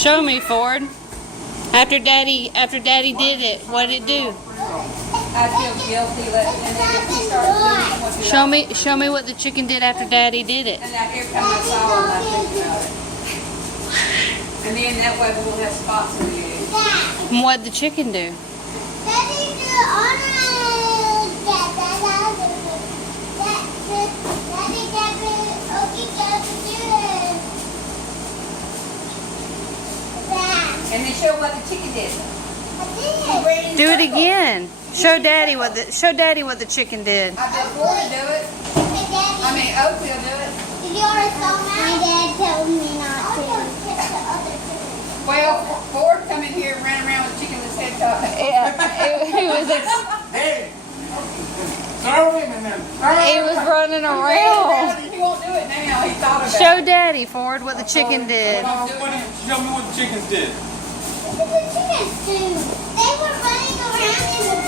Show me, Ford. After Daddy did it, what did it do? I feel guilty, and then if he starts doing what you Show me what the chicken did after Daddy did it. And now every time I saw him, I think about it. And then that way we won't have spots in the egg. And what did the chicken do? And then show what the chicken did. Do it again. Show Daddy what the chicken did. I bet Ford will do it. I mean, Oak will do it. My dad told me not to. Well, Ford come in here and ran around with chicken with his head cut. He Hey! Throw him in there. he was running around. He won't do it now. He thought about Show it. Daddy, Ford, what the chicken did. Show me what the chickens did. What did the chickens do? They were running around in the